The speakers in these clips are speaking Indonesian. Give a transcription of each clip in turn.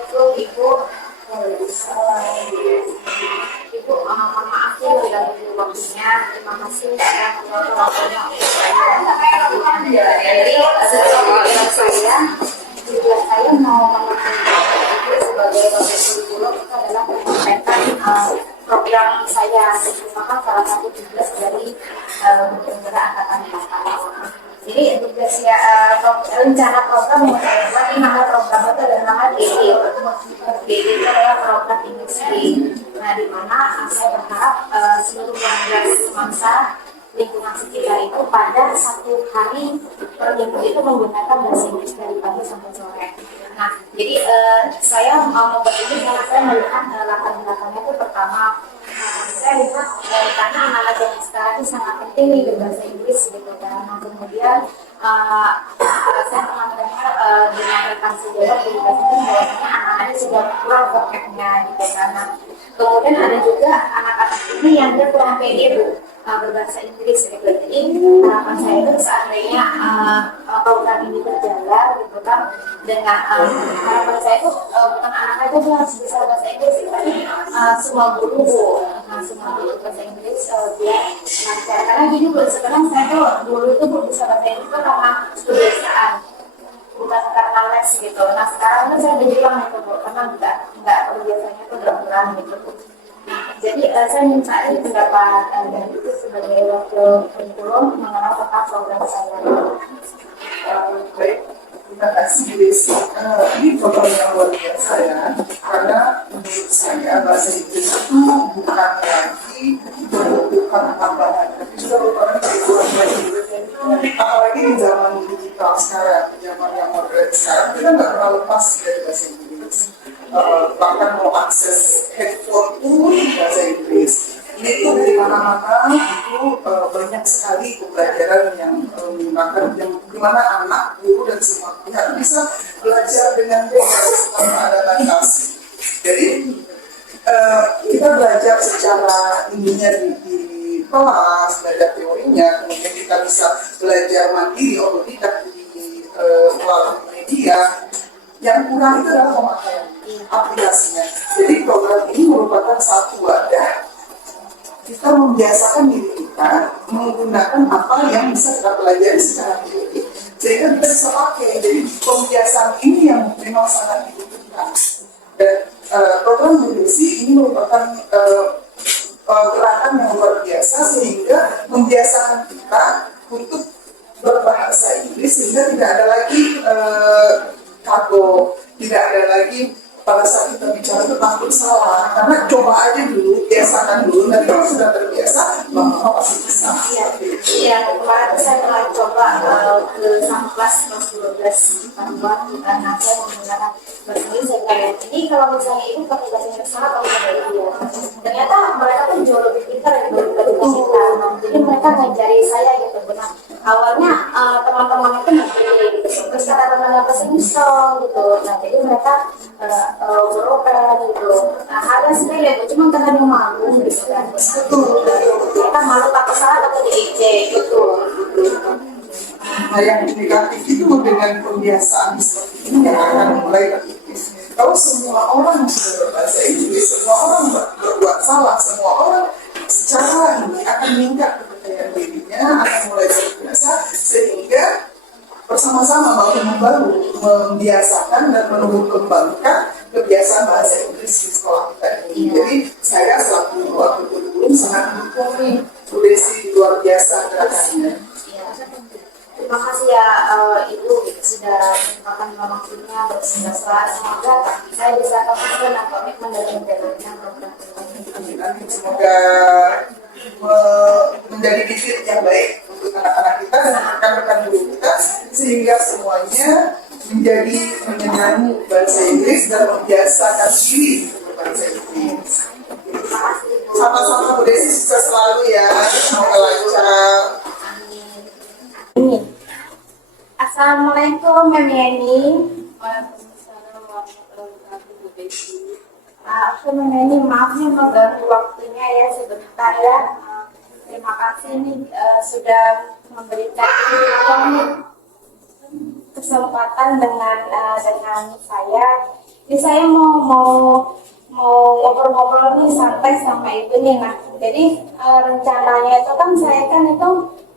Assalamualaikum Ibu. Ibu, mohon maaf ya mengganggu waktunya. Terima kasih sudah waktunya untuk saya. Jadi sesuai pikiran saya, tujuan saya mau menyampaikan Ibu sebagai wakil kurikulum itu adalah menyampaikan program saya, merupakan salah satu tugas dari Bendera Angkatan Darat. Jadi tugas ya rencana program yang saya buat ini nama program itu adalah nama DD. DD itu adalah program industri. Nah, di mana saya berharap seluruh warga semangsa lingkungan sekitar itu pada satu hari per minggu itu menggunakan bahasa Inggris dari pagi sampai sore. Nah, jadi saya mau membuat ini karena saya melihat latar belakangnya itu pertama saya lihat karena anak-anak zaman sekarang ini sangat penting nih berbahasa Inggris gitu kan. Nah, kemudian saya pernah mendengar dengan rekan sejawat di bahasa Inggris bahwasanya anak-anaknya sudah kurang vocabnya gitu kan. Nah, kemudian ada juga anak-anak ini yang dia kurang pede berbahasa Inggris gitu. Jadi harapan saya itu seandainya program ini berjalan gitu kan dengan harapan saya itu bukan anak-anak itu harus bisa bahasa Inggris tapi semua guru semua guru bahasa Inggris biar lancar. Karena gini Bu, sebenarnya saya tuh dulu itu bisa bahasa Inggris itu karena kebiasaan bukan karena les gitu. Nah sekarang itu saya bilang gitu Bu, karena nggak biasanya tuh udah kurang gitu Bu. Jadi saya minta pendapat dan itu sebagai wakil kurikulum mengenai tentang program saya. Baik, terima kasih Desi. Ini program yang luar biasa ya, karena menurut saya bahasa Inggris itu bukan lagi membutuhkan tambahan, tapi juga merupakan kebutuhan bagi apalagi di zaman digital sekarang, zaman yang modern sekarang, kita nggak pernah lepas dari bahasa Inggris. Bahkan mau akses handphone pun bahasa Inggris. Ini tuh dari mana-mana itu banyak sekali pembelajaran yang menggunakan yang dimana anak, guru dan semua pihak bisa belajar dengan bebas tanpa ada batas. Jadi kita belajar secara ininya di kelas, belajar teorinya, kemudian kita bisa belajar mandiri otodidak di melalui media. Yang kurang itu adalah pemakaian aplikasinya. Jadi program ini merupakan satu wadah kita membiasakan diri kita menggunakan apa yang bisa kita pelajari secara teori sehingga kita bisa pakai. Jadi pembiasaan ini yang memang sangat dibutuhkan. Dan program Bundesi ini merupakan gerakan yang luar biasa sehingga membiasakan kita untuk berbahasa Inggris sehingga tidak ada lagi kago, tidak ada lagi pada saat kita bicara itu takut salah, karena coba aja dulu, biasakan dulu, nanti kalau sudah terbiasa, lama-lama pasti bisa. Iya, kemarin saya pernah coba ke sama kelas 12 perempuan, karena saya menggunakan bahasa Inggris, saya bilang, ini kalau misalnya ibu pakai bahasa Inggris sama, kalau pakai dia. Ternyata mereka pun jauh lebih pintar daripada kita. Jadi mereka ngajari saya gitu, benar. Awalnya teman-teman itu ngerti gitu, terus kata teman-teman bahasa Inggris gitu. Nah, jadi mereka beroper gitu. Nah, hal yang sepele itu cuma karena dia malu gitu kan. Mereka malu takut salah takut diejek gitu. Nah, yang negatif itu dengan pembiasaan seperti ini yang akan mulai terkikis. Kalau semua orang sudah berbahasa Inggris, semua orang berbuat salah, semua orang secara ini akan meningkat kepercayaan dirinya, akan mulai terbiasa sehingga bersama-sama bahu-membahu membiasakan dan menumbuh kembangkan kebiasaan bahasa Inggris di sekolah kita ini. Jadi saya selaku wakil kurikulum sangat mendukung nih Bu Desi, luar biasa gerakannya. Terima kasih ya Ibu sudah menyempatkan waktunya bersedia. Semoga saya bisa konsisten dan komitmen dalam menjalankan program ini. Nanti semoga menjadi bibit yang baik untuk anak-anak kita dan rekan-rekan guru kita sehingga semuanya menjadi menyenangi bahasa Inggris dan membiasakan diri berbahasa Inggris. Sama-sama Bu Desi, sukses selalu ya, semoga lancar. Assalamualaikum Mem Yeni. Waalaikumsalam warahmatullahi wabarakatuh Bu Desi. Mem Yeni, maaf nih mengganggu waktunya ya sebentar ya. Terima kasih nih sudah memberikan kesempatan dengan saya. Jadi saya mau ngobrol-ngobrol nih santai sama ibu nih. Nah, jadi rencananya itu kan saya kan itu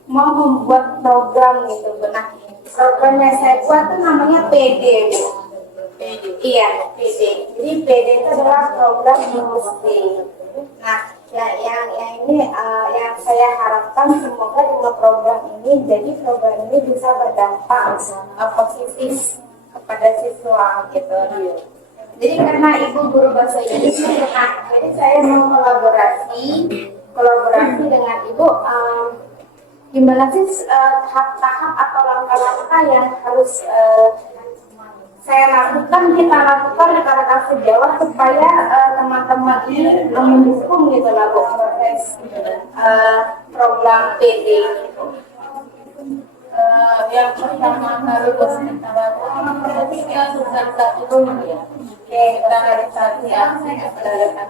mau membuat program gitu, Bu. Nah, program yang saya buat tuh namanya PD, Bu. Iya, PD. Jadi PD itu adalah program industri. Nah, yang ini yang saya harapkan semoga dengan program ini, jadi program ini bisa berdampak positif kepada siswa gitu. Jadi karena ibu guru bahasa Indonesia, nah, jadi saya mau kolaborasi dengan ibu. Gimana sih tahap-tahap atau langkah-langkah yang harus kita lakukan rekan-rekan sejawat supaya teman-teman ini mendukung gitu lah Bu, proses program PD gitu. Yang pertama kali kita lakukan kita sudah dulu ya. Kita cari rekan-rekan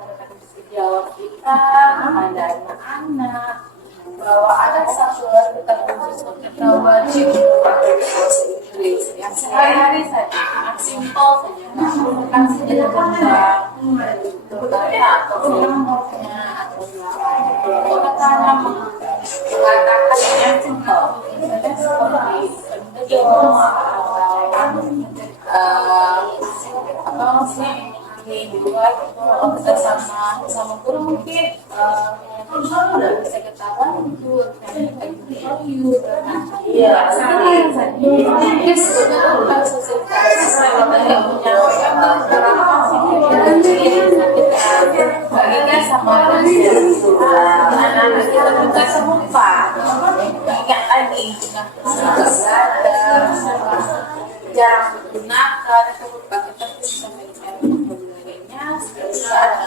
sejawat kita, ada anak-anak, bahwa ada satu kita khusus kita wajib pakai bahasa Inggris yang sehari-hari saja, simpel saja, bukan saja tentang bahasa atau filmnya atau kata-kata mengatakan yang simpel, misalnya seperti apa sih ini juga kita sama guru mungkin bisa kita lanjut interview ya mungkin sebetulnya bukan sosialisasi saya menyampaikan bagikan sama anak-anak kita juga serupa ingat lagi jarang menggunakan serupa kita bisa mencari pembelajarannya saat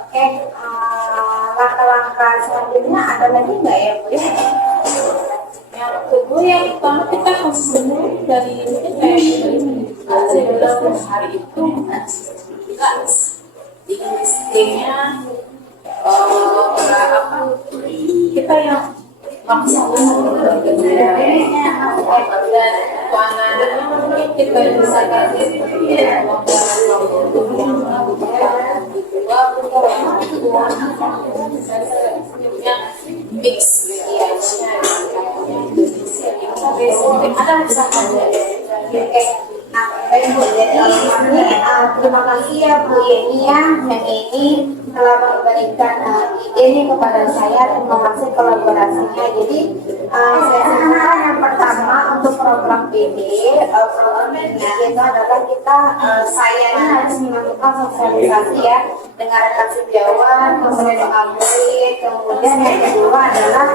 Oke, langkah-langkah selanjutnya ada lagi nggak ya Bu? Yang kedua yang utama kita harus menunggu dari mungkin kayak dalam hari itu juga di listingnya apa kita yang maksimal dan keuangannya mungkin kita bisa kasih mix ada misalkan Nah, baik Bu, jadi ini terima kasih ya Bu Yeni ya, yang ini telah memberikan ide nih kepada saya. Terima kasih kolaborasinya. Jadi saya sarankan yang pertama untuk program PD, program PD itu adalah saya ini harus melakukan sosialisasi ya dengan rekan sejawat, kemudian dengan murid, kemudian yang kedua adalah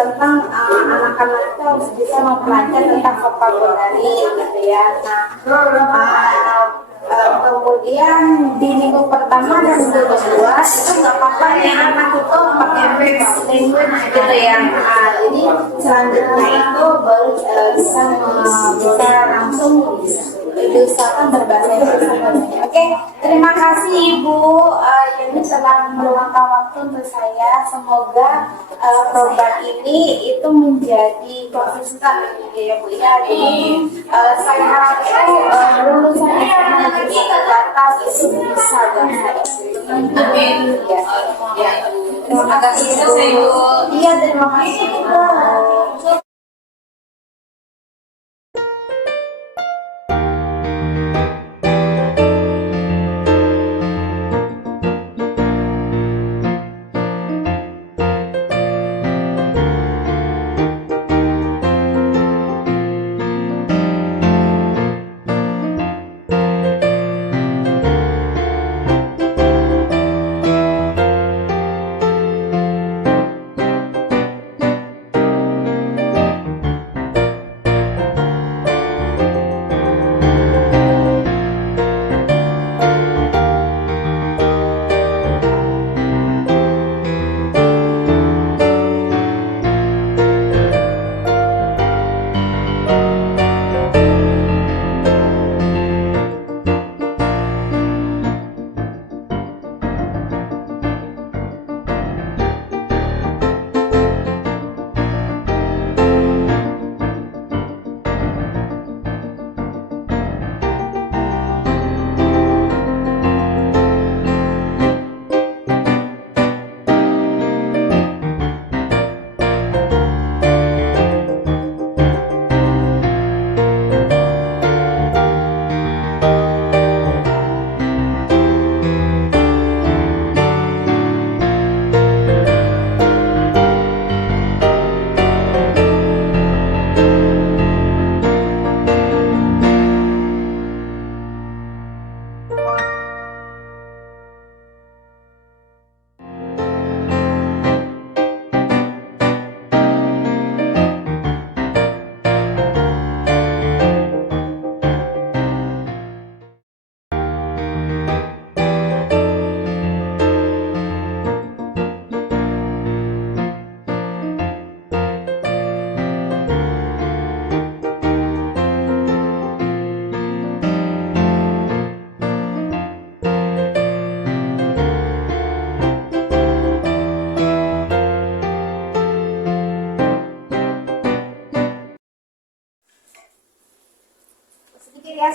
tentang anak-anak itu harus bisa mempelajari tentang vocabulary gitu ya. Kemudian di minggu pertama dan minggu kedua itu nggak apa-apa ya anak itu pakai language gitu ya. Jadi selanjutnya itu baru bisa langsung diusahakan berbahasa Inggris. Oke, terima kasih Ibu yang telah meluangkan waktu untuk saya. Semoga program ini itu menjadi konsisten gitu ya Bu ya. Jadi saya harap lulusan SMA terbatas itu bisa bahasa Inggris. amin ya Terima kasih Ibu. Iya, terima kasih Ibu.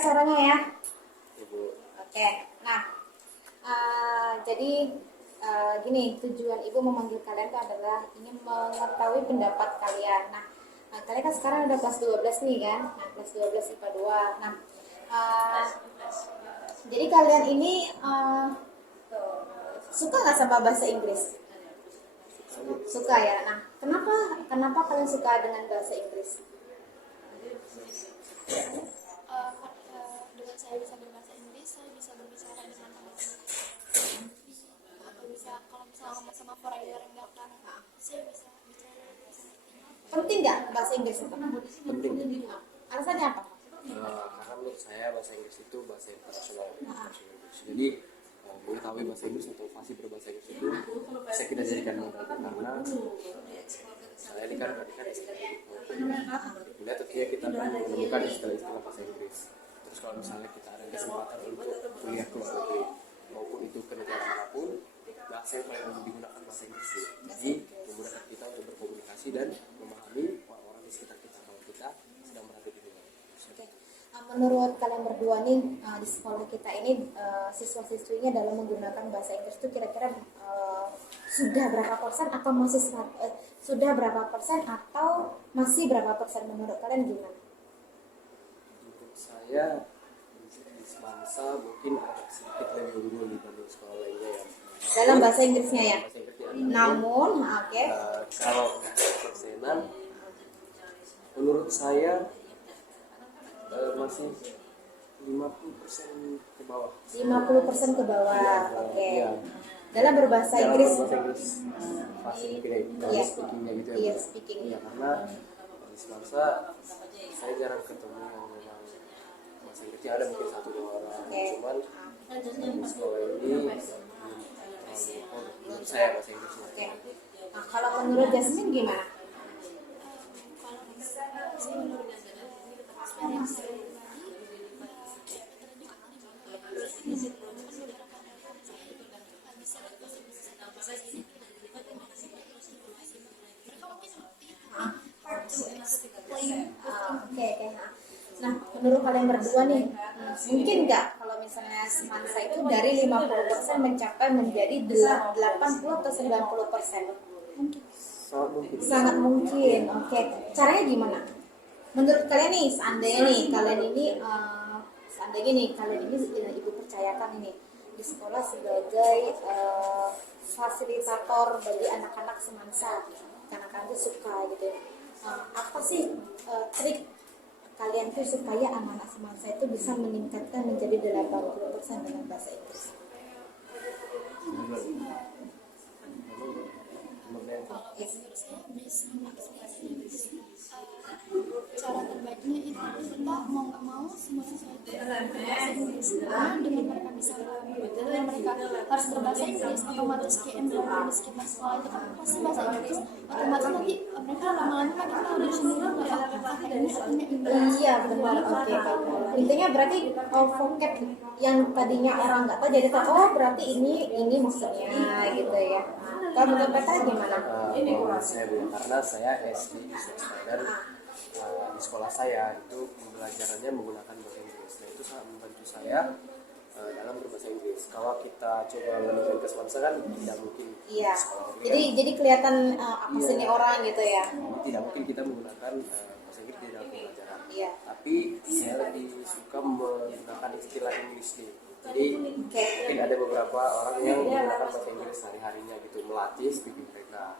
suaranya ya. Ibu. Oke. Nah, jadi gini, tujuan ibu memanggil kalian itu adalah ingin mengetahui pendapat kalian. Nah, kalian kan sekarang udah kelas 12 nih kan. Nah, kelas 12 IPA 2. Nah, jadi kalian ini suka nggak sama bahasa Inggris? Suka ya. Nah, kenapa kalian suka dengan bahasa Inggris? Dengan saya bisa berbahasa Inggris, saya bisa berbicara dengan teman-teman atau bisa kalau misalnya ngomong sama foreigner yang datang, saya bisa bicara bahasa Inggris. Penting nggak bahasa Inggris itu? Penting. Alasannya apa? Karena menurut saya bahasa Inggris itu bahasa internasional. Jadi mengetahui bahasa Inggris atau fasih berbahasa Inggris itu saya tidak jadikan modal, karena saya ini kan kemudian tentunya kita akan menemukan istilah-istilah bahasa Inggris. Terus kalau misalnya kita ada kesempatan untuk kuliah ke luar negeri maupun itu ke negara manapun, bahasa yang paling umum digunakan bahasa Inggris. Jadi memudahkan kita untuk berkomunikasi dan memahami orang-orang di sekitar kita kalau kita sedang berada di luar. Oke. Menurut kalian berdua nih di sekolah kita ini siswa-siswinya dalam menggunakan bahasa Inggris itu kira-kira sudah berapa persen atau masih sudah berapa persen atau masih berapa persen menurut kalian gimana? Untuk saya di Semansa mungkin agak sedikit lebih unggul dibanding sekolah lainnya ya. Dalam bahasa Inggrisnya ya. Bahasa Inggrisnya. Namun, oke. Kalau persenan, menurut saya masih 50% ke bawah. 50% ke bawah. Oke. Iya. Dalam berbahasa Dalam Inggris. bahasa Inggris pasti mungkin ya, kalau Iya. speakingnya gitu ya. Iya, Bu. speaking. Iya, karena di Semansa saya jarang ketemu yang memang bahasa Inggrisnya ada mungkin 1-2 orang. Oke. Cuman di sekolah ini menurut saya bahasa Inggrisnya. Oke. Nah, kalau menurut Jasmine gimana? Kalau saya menurut experience saya Oke. Nah, menurut kalian berdua nih, mungkin nggak kalau misalnya Semansa itu dari 50% mencapai menjadi 80 atau 90%? Sangat mungkin. Sangat mungkin. Oke. Caranya gimana? Menurut kalian nih, seandainya nih kalian ini ibu percayakan ini di sekolah sebagai fasilitator bagi anak-anak Semansa, anak-anak itu suka gitu ya. Apa sih trik kalian tuh supaya anak-anak Semansa itu bisa meningkatkan menjadi 80% dengan bahasa Inggris? menurut saya bisa cara terbaiknya itu kita mau nggak mau semua siswa itu berbahasa Inggris, karena dengan mereka bisa dengan mereka harus berbahasa Inggris otomatis kayak environment di sekitar sekolah itu kan pasti bahasa Inggris, otomatis nanti mereka lama-lama kan kita udah sendiri mereka apa ini artinya Inggris. Iya benar. Oke. Intinya berarti vocab yang tadinya orang nggak tahu jadi tahu, oh berarti ini maksudnya gitu ya. Kalau menurut Petra gimana? Kalau saya bilang, karena saya SD di swasta dan di sekolah saya itu pembelajarannya menggunakan bahasa Inggris. Nah itu sangat membantu saya dalam berbahasa Inggris. Kalau kita coba menuliskan ke Semansa kan tidak mungkin. Iya. Sekolah negeri Jadi kelihatan apa sih ini orang gitu ya. tidak mungkin kita menggunakan bahasa Inggris di dalam pembelajaran. Iya. Tapi saya lebih suka menggunakan istilah Inggris nih. Jadi Oke. mungkin ada beberapa orang yang menggunakan bahasa Inggris sehari-harinya gitu, melatih speaking mereka.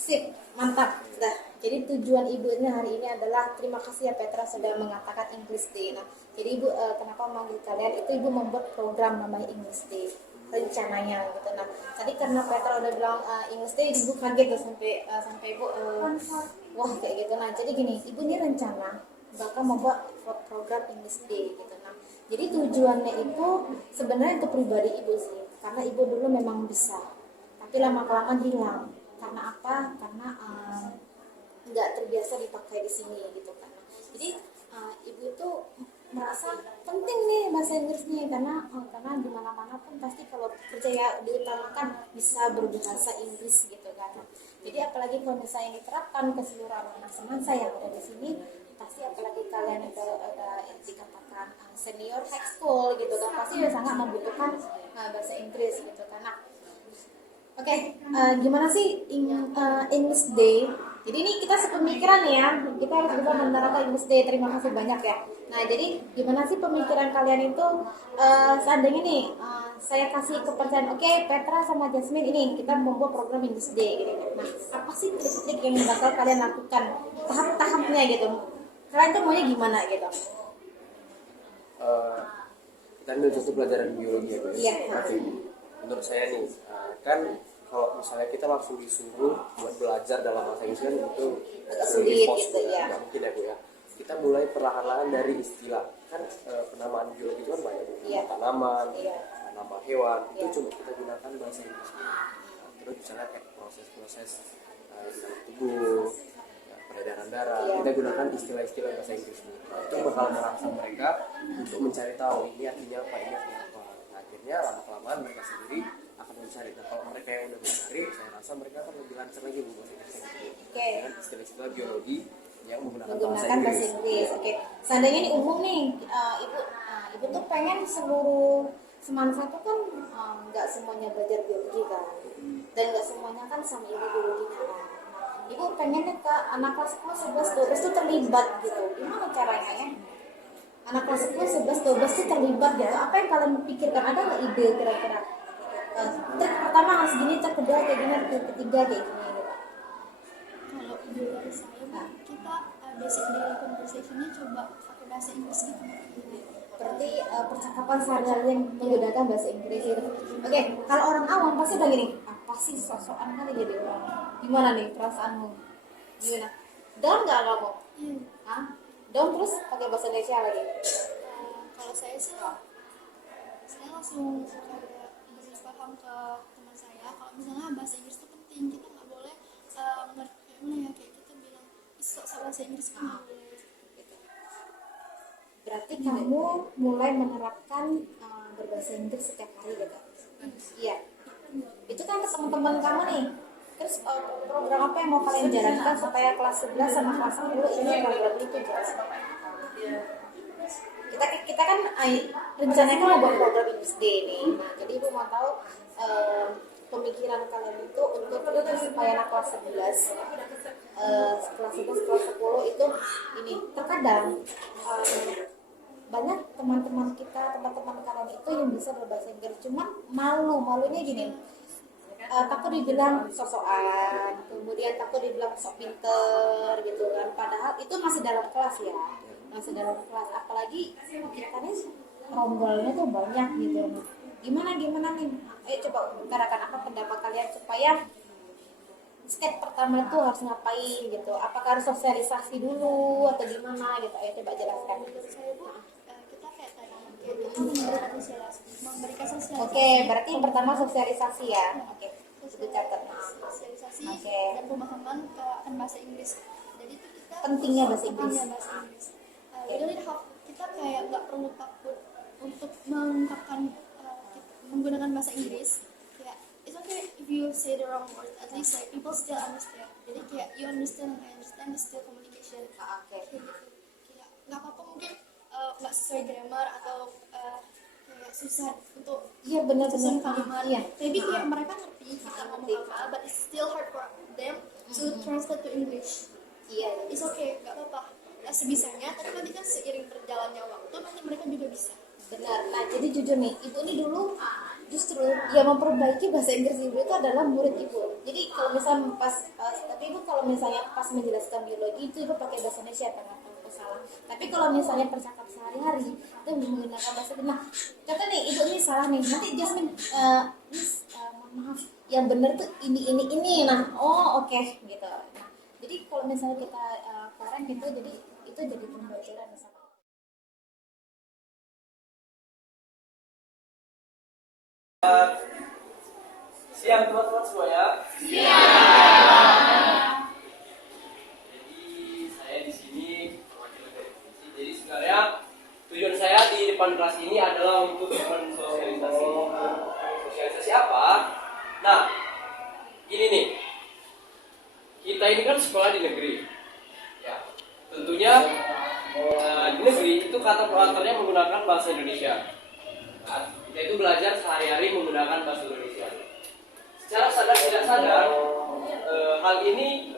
Sip, mantap. Nah, jadi tujuan ibu ini hari ini adalah terima kasih ya Petra sudah mengatakan English Day. Nah, jadi ibu kenapa memanggil kalian itu ibu membuat program namanya English Day rencananya gitu. Nah, tadi karena Petra udah bilang English Day, ibu kaget tuh sampai ibu wah kayak gitu. Nah, jadi gini, ibu ini rencana bakal membuat program English Day gitu. Nah, jadi tujuannya itu sebenarnya untuk pribadi ibu sih, karena ibu dulu memang bisa, tapi lama-kelamaan hilang. Karena apa? Karena nggak terbiasa dipakai di sini gitu kan. Jadi ibu itu merasa penting nih bahasa Inggrisnya karena di mana-mana pun pasti kalau kerja ya diutamakan bisa berbahasa Inggris gitu kan. Jadi apalagi kalau misalnya diterapkan ke seluruh anak Semansa yang ada di sini, pasti apalagi kalian itu ada yang dikatakan senior high school gitu kan, pasti sangat membutuhkan bahasa Inggris gitu kan. Nah, oke, gimana sih English Day? Jadi ini kita sepemikiran ya, kita harus bisa menerapkan English Day. Terima kasih banyak ya. Nah, jadi gimana sih pemikiran kalian itu seandainya nih saya kasih kepercayaan, oke, Petra sama Jasmine ini kita membuat program English Day gitu. Nah, apa sih trik-trik yang bakal kalian lakukan? Tahap-tahapnya gitu. Kalian tuh maunya gimana gitu? Kita ambil satu pelajaran biologi ya guys. Iya. Oke. Menurut saya nih, kan kalau misalnya kita langsung disuruh buat belajar dalam bahasa Inggris kan itu Agak sulit gitu, impossible, ya. nggak mungkin ya Bu ya. Kita mulai perlahan-lahan dari istilah, kan penamaan biologi itu kan banyak, Iya. tanaman, Iya. nama hewan, Iya. itu cuma kita gunakan bahasa Inggris. Terus misalnya kayak proses-proses di dalam tubuh, peredaran darah, Iya. kita gunakan istilah-istilah bahasa Inggris. Itu bakal merangsang mereka untuk mencari tahu ini artinya apa, ini artinya apa. Nah, akhirnya lama-kelamaan mereka sendiri akan mencari. Dan kalau mereka yang udah mencari, saya rasa mereka akan lebih lancar lagi bahasa Inggris. Oke. Dengan istilah-istilah biologi yang menggunakan Menggunakan bahasa Inggris. Oke. Seandainya nih umum nih, ibu tuh pengen seluruh semansa tuh kan nggak semuanya belajar biologi kan, dan nggak semuanya kan sama ibu biologinya kan. Nah, ibu pengennya ke anak kelas 10, 11, 12 tuh terlibat gitu. Gimana caranya ya? Anak kelas 10, 11, 12 tuh terlibat gitu. Apa yang kalian pikirkan? Ada nggak ide kira-kira? Trik pertama harus gini, trik kedua kayak gini, trik ketiga kayak gini gitu. Kalau ide dari saya, kita basic daily conversation-nya coba pakai bahasa Inggris gitu. Berarti percakapan sehari-hari yang menggunakan bahasa Inggris gitu. Oke, kalau orang awam pasti udah gini, apa sih sosokan kali jadi orang? Gimana nih perasaanmu? Gimana? Down nggak kamu? Iya. Hah? Down terus pakai bahasa Indonesia lagi? Kalau saya sih, saya langsung kayak kasih paham ke teman saya kalau misalnya bahasa Inggris itu penting, kita nggak boleh kayak kita bilang isok sama bahasa Inggris kan nggak boleh. Berarti kamu mulai menerapkan berbahasa Inggris setiap hari gitu? Iya. Itu kan ke teman-teman kamu nih. Terus program apa yang mau kalian jalankan supaya kelas 11 sama kelas 10 ini program itu jelas? Kita kan rencananya mau buat program English Day nih. Nah, jadi ibu mau tahu pemikiran kalian itu untuk supaya anak kelas 11 kelas 11, kelas 10 itu ini terkadang banyak teman-teman kita, teman-teman kalian itu yang bisa berbahasa Inggris, cuman malunya gini, takut dibilang sosokan, kemudian takut dibilang sok pinter gitu kan, padahal itu masih dalam kelas ya, masih dalam kelas, apalagi kita nih rombolnya tuh banyak gitu. Gimana nih, ayo coba utarakan apa pendapat kalian supaya step pertama itu harus ngapain gitu, apakah harus sosialisasi dulu atau gimana gitu, ayo coba jelaskan. Menurut saya Bu, kita kayak tadi kita memberikan sosialisasi. Oke, berarti yang pertama sosialisasi ya. Oke, itu catat. Sosialisasi Oke. dan pemahaman akan bahasa Inggris. Jadi itu kita Pentingnya bahasa Inggris. Jadi kita kayak nggak perlu takut untuk mengungkapkan menggunakan bahasa Inggris. Kayak it's okay if you say the wrong word, at least like people still understand. Jadi kayak you understand and I understand, it's still communication. Oke. Kayak gitu. Kayak nggak apa-apa mungkin nggak sesuai grammar atau kayak susah untuk Iya benar susun kalimat. Iya. Maybe kayak mereka ngerti kita ngomong apa, but it's still hard for them to translate to English. Iya. It's okay, nggak apa-apa. Nggak sebisanya, tapi nanti kan seiring berjalannya waktu nanti mereka juga bisa. Benar. Nah, jadi jujur nih, ibu ini dulu justru yang memperbaiki bahasa Inggris ibu itu adalah murid ibu. Jadi kalau misalnya tapi ibu kalau misalnya pas menjelaskan biologi itu ibu pakai bahasa Indonesia karena aku salah. Tapi kalau misalnya percakapan sehari-hari itu menggunakan bahasa Inggris. Nah, kata nih ibu ini salah nih. Nanti Jasmine, Miss, mohon maaf, yang benar tuh ini. Nah, oh oke, gitu. Nah, jadi kalau misalnya kita korek gitu, jadi itu jadi pembelajaran misalnya. Siang teman-teman semua ya. Siang. Jadi saya di sini mewakili dari komisi. Jadi sebenarnya tujuan saya di depan kelas ini adalah untuk mensosialisasi. Sosialisasi apa? Nah, ini nih. Kita ini kan sekolah di negeri. Ya, tentunya sadar tidak sadar hal ini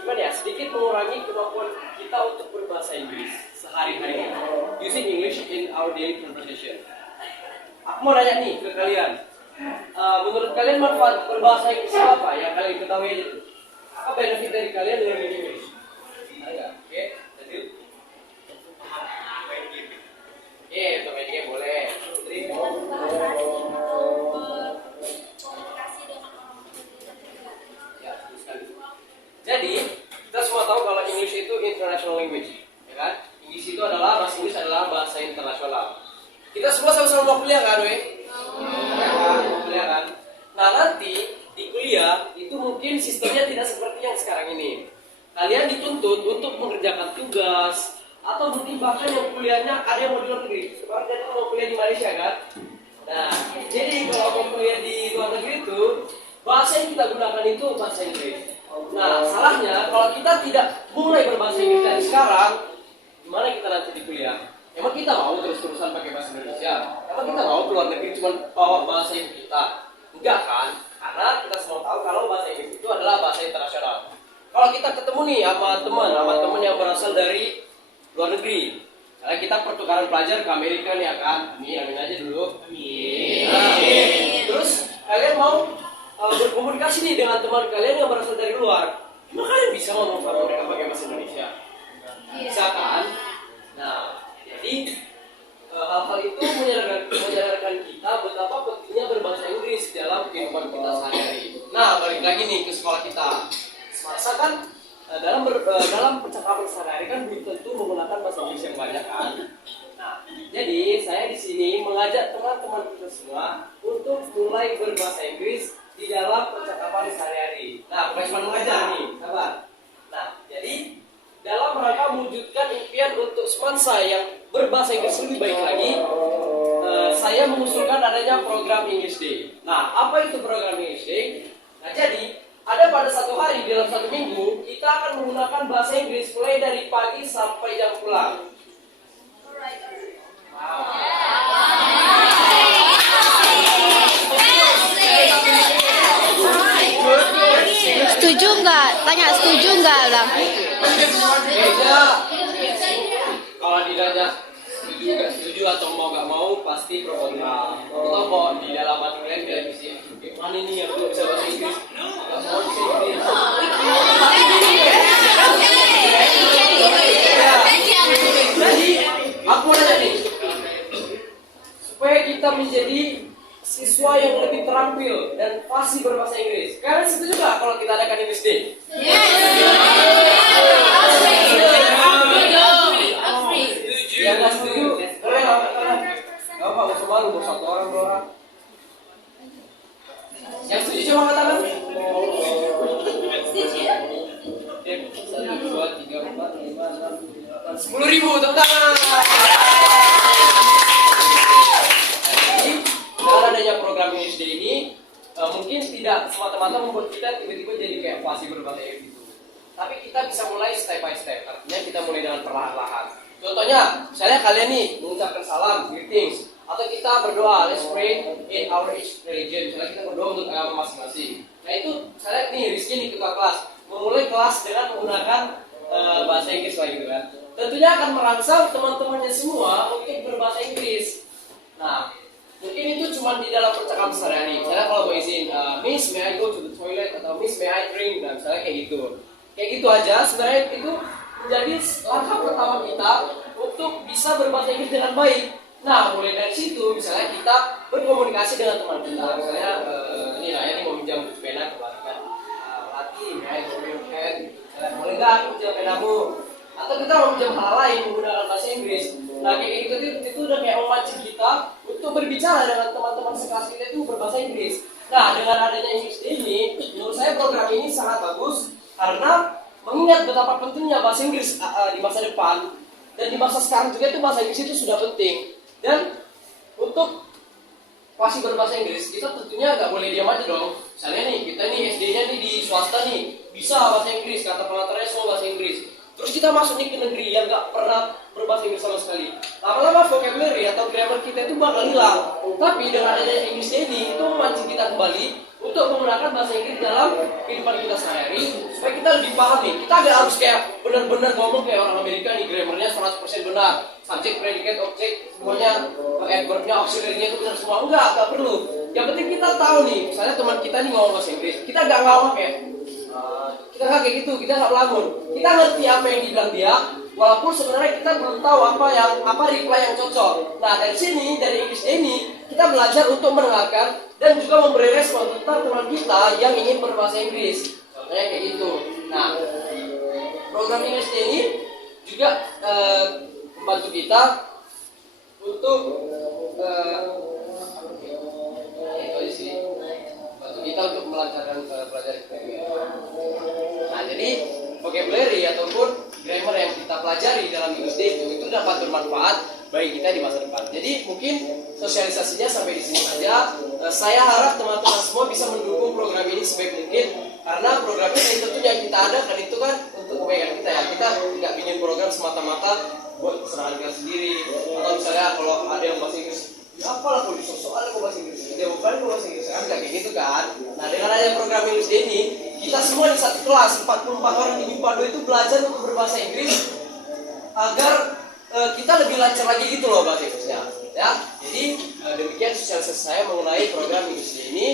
gimana ya, sedikit mengurangi kemampuan kita untuk berbahasa Inggris sehari-hari, using English in our daily conversation. Aku mau nanya nih ke kalian, menurut kalian manfaat berbahasa Inggris itu apa yang kalian ketahui aja tuh? Apa benefit dari kalian dengan English? Ada? Oke, lanjut. Untuk main game boleh. Putri. Ya, terus sekali. Jadi, kita semua tahu kalau English itu international language, ya kan? Inggris itu adalah, bahasa Inggris adalah bahasa internasional. Kita semua sama-sama mau kuliah kan, weh? Ya kan, mau kuliah kan? Nah, nanti di kuliah itu mungkin sistemnya tidak seperti yang sekarang ini. Kalian dituntut untuk mengerjakan tugas, atau mungkin bahkan yang kuliahnya ada yang mau di luar negeri. Seperti itu mau kuliah di Malaysia kan? Nah, jadi kalau mau kuliah di luar negeri itu, bahasa yang kita gunakan itu bahasa Inggris. Nah, salahnya kalau kita tidak mulai berbahasa Inggris dari sekarang, gimana kita nanti di kuliah? Emang kita mau terus-terusan pakai bahasa Indonesia? Emang kita mau keluar negeri cuma bawa bahasa Inggris kita? Enggak kan? Karena kita semua tahu kalau bahasa Inggris itu adalah bahasa internasional. Kalau kita ketemu nih sama teman yang berasal dari luar negeri, karena kita pertukaran pelajar ke Amerika nih ya kan? Amin aja dulu. Amin. Nah, terus kalian mau berkomunikasi nih dengan teman kalian yang berasal dari luar, emang kalian bisa ngomong sama mereka pakai bahasa Indonesia? Bisa kan? Nah, jadi hal-hal itu menyadarkan kita betapa pentingnya berbahasa Inggris dalam kehidupan kita sehari-hari. Nah, balik lagi nih ke sekolah kita. Masa kan dalam percakapan sehari-hari kan belum tentu menggunakan bahasa Inggris yang banyak kan. Nah, jadi saya di sini mengajak teman-teman kita semua untuk mulai berbahasa Inggris di dalam percakapan sehari-hari. Nah, bukan cuma mengajar nih, sabar. Nah, jadi dalam rangka mewujudkan impian untuk semansa yang berbahasa Inggris lebih baik lagi, saya mengusulkan adanya program English Day. Nah, apa itu program English Day? Nah, jadi ada pada satu hari dalam satu minggu kita akan menggunakan bahasa Inggris mulai dari pagi sampai jam pulang. Setuju nggak? Tanya setuju nggak lah? Kalau ditanya setuju atau mau nggak mau pasti pro kontra. Atau kok di dalam hati kalian bilang sih, mana ini yang belum bisa bahasa Inggris? Nggak mau bisa Inggris. Jadi aku nanya nih, supaya kita menjadi siswa yang lebih terampil dan fasih berbahasa Inggris. Kalian setuju nggak kalau kita adakan English Day? Ya nggak setuju? Boleh nggak? Nggak apa, nggak malu, mau satu orang, dua orang. Yang setuju coba angkat tangan. Satu, dua, tiga, empat, lima, enam, tujuh, delapan, 10.000, tepuk tangan. Dengan adanya program English Day ini, mungkin tidak semata-mata membuat kita tiba-tiba jadi kayak fasih berbahasa Inggris gitu. Tapi kita bisa mulai step by step. Artinya kita mulai dengan perlahan-lahan. Contohnya, misalnya kalian nih mengucapkan salam, greetings, atau kita berdoa, let's pray in our each religion. Misalnya kita berdoa untuk agama masing-masing. Nah itu, misalnya nih Rizky nih ketua kelas, memulai kelas dengan menggunakan bahasa Inggris lah gitu kan. Tentunya akan merangsang teman-temannya semua untuk berbahasa Inggris. Nah, mungkin itu cuma di dalam percakapan sehari-hari. Misalnya kalau mau izin, Miss, may I go to the toilet? Atau Miss, may I drink? Nah, misalnya kayak gitu. Kayak gitu aja, sebenarnya itu menjadi langkah pertama kita untuk bisa berbahasa Inggris dengan baik. Nah, mulai dari situ, misalnya kita berkomunikasi dengan teman kita. Misalnya, ini Naya ini mau pinjam pena, kebalikan. Latih, may I borrow your pen? Misalnya, boleh nggak aku pinjam penamu? Atau kita mau pinjam hal lain menggunakan bahasa Inggris. Nah, kayak gitu itu udah kayak memancing kita untuk berbicara dengan teman-teman sekelas kita itu berbahasa Inggris. Nah, dengan adanya English Day ini, menurut saya program ini sangat bagus karena mengingat betapa pentingnya bahasa Inggris di masa depan dan di masa sekarang juga itu bahasa Inggris itu sudah penting. Dan untuk masih berbahasa Inggris, kita tentunya nggak boleh diam aja dong. Misalnya nih, kita nih SD-nya nih di swasta nih, bisa bahasa Inggris, kata pengantarnya semua bahasa Inggris. Terus kita masuk nih ke negeri yang nggak pernah berbahasa Inggris sama sekali. Lama-lama vocabulary atau grammar kita itu bakal hilang. Tapi dengan adanya English ini itu memancing kita kembali untuk menggunakan bahasa Inggris dalam kehidupan kita sehari supaya kita lebih paham nih. Kita gak harus kayak benar-benar ngomong kayak orang Amerika nih, grammarnya 100% benar, subject, predicate, object, semuanya, adverbnya, auxiliary-nya itu benar semua. Enggak perlu. Yang penting kita tahu nih, misalnya teman kita nih ngomong bahasa Inggris, kita gak ngawak ya. Kita nggak kayak gitu, kita nggak melamun. Kita ngerti apa yang dibilang dia, walaupun sebenarnya kita belum tahu apa reply yang cocok. Nah dari sini, dari English ini, kita belajar untuk mendengarkan dan juga memberi respon tentang teman kita yang ingin berbahasa Inggris. Contohnya kayak gitu. Nah, program English ini juga membantu kita untuk kita untuk melancarkan pelajaran kita. Nah, jadi vocabulary ataupun grammar yang kita pelajari dalam English Day itu dapat bermanfaat bagi kita di masa depan. Jadi mungkin sosialisasinya sampai di sini saja. Saya harap teman-teman semua bisa mendukung program ini sebaik mungkin karena program ini tentunya kita adakan itu kan untuk kebaikan kita ya. Kita tidak bikin program semata-mata buat kesenangan kita sendiri atau misalnya kalau ada yang bahasa Inggris apalah kalau soal aku bahasa Inggris, dia bukan bahasa Inggris kan kayak gitu kan. Nah dengan adanya program English Day ini, kita semua di satu kelas 44 orang di MIPA 2 itu belajar untuk berbahasa Inggris agar kita lebih lancar lagi gitu loh bahasa Inggrisnya. Ya, jadi demikian sosialisasi saya mengenai program English Day ini.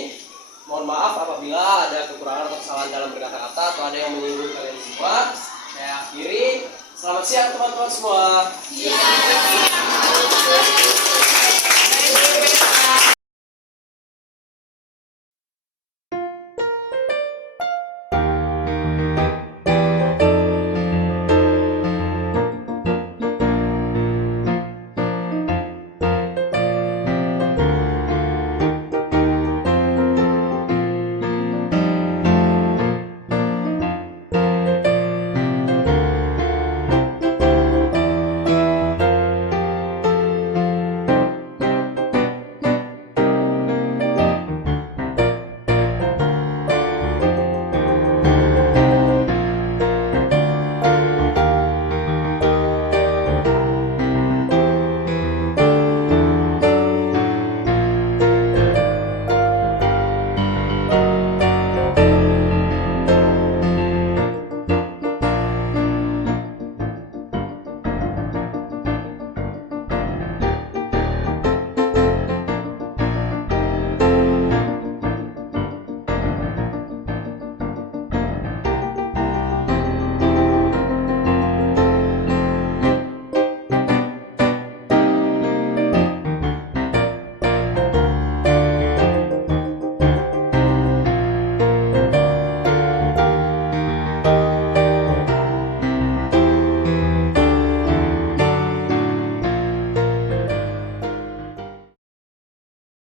Mohon maaf apabila ada kekurangan atau kesalahan dalam berkata-kata atau ada yang menyinggung kalian semua. Saya akhiri. Selamat siang teman-teman semua.